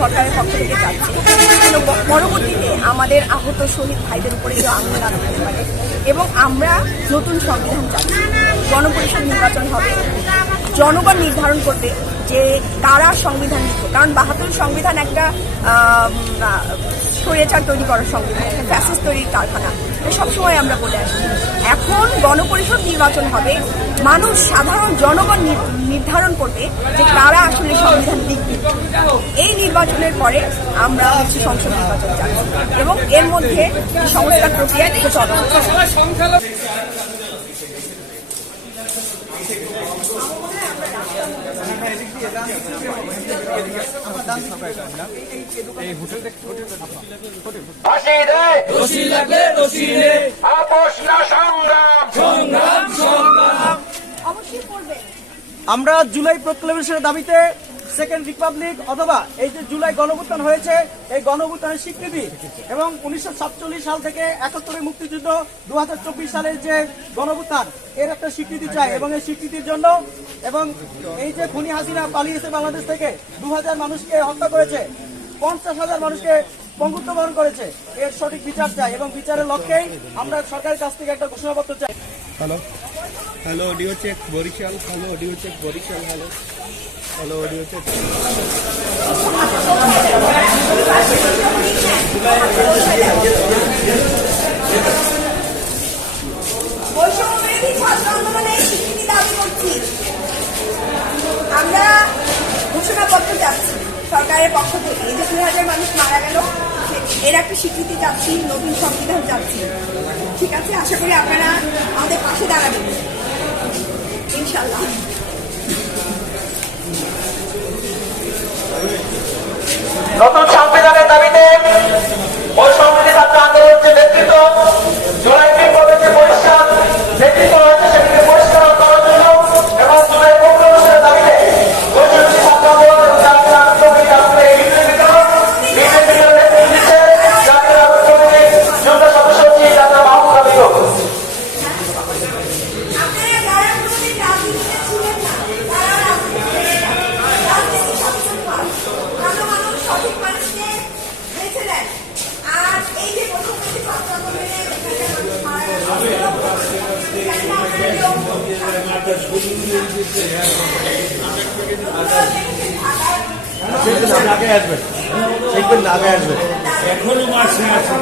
সরকারের পক্ষ থেকে যাচ্ছে। পরবর্তীতে আমাদের আহত শহীদ ভাইদের উপরে যে আন্দোলন আনতে পারে এবং আমরা নতুন সংবিধান চাচ্ছি। গণপরিষদ নির্বাচন হবে। জনগণ নির্ধারণ করতে যে কারা সংবিধান কারণ বাহাত্তর সংবিধান একটা আম, স্বৈরাচার তৈরি করার সংবিধান একটা ফ্যাসিস তৈরির কারখানা। সবসময় আমরা বলে আসি। এখন গণপরিষদ নির্বাচন হবে মানুষ সাধারণ জনগণ নির্ধারণ করবে যে কারা আসলে সংবিধান লিখবে এই নির্বাচনের পরে আমরা হচ্ছে সংসদ নির্বাচন চাচ্ছি এবং এর মধ্যে সংস্কার প্রক্রিয়া একটু আমরা জুলাই প্রক্লেমেশনের দাবিতে সেকেন্ড রিপাবলিক অথবা এই যে জুলাই গণভুত্থান হয়েছে, এই গণভুত্থানের স্বীকৃতি এবং উনিশশো সাল থেকে একাত্তরের মুক্তিযুদ্ধ দু সালের যে গণভুত্থান, এর একটা স্বীকৃতি চাই এবং এই স্বীকৃতির জন্য এবং এই যে খুনি হাসিনা পালিয়েছে বাংলাদেশ থেকে দু হাজার মানুষকে হত্যা করেছে, পঞ্চাশ হাজার মানুষকে পঙ্গুত্ব বরণ করেছে, এর সঠিক বিচার চাই এবং বিচারের লক্ষ্যেই আমরা সরকারের কাছ থেকে একটা ঘোষণাপত্র চাই। Hello hello audio check Barishal hello audio check Barishal hello hello audio আমরা ঘোষণাপত্র চাচ্ছি সরকারের পক্ষ থেকে এই যে দুই হাজার মানুষ মারা গেল এর একটা স্বীকৃতি চাচ্ছি নতুন সংবিধান চাচ্ছি ঠিক আছে, আশা করি আপনারা আমাদের পাশে দাঁড়াবেন। ইনশাল্লাহ আগে আসবেন দেখবেন না আগে আসবেন এখনও মাসে আছে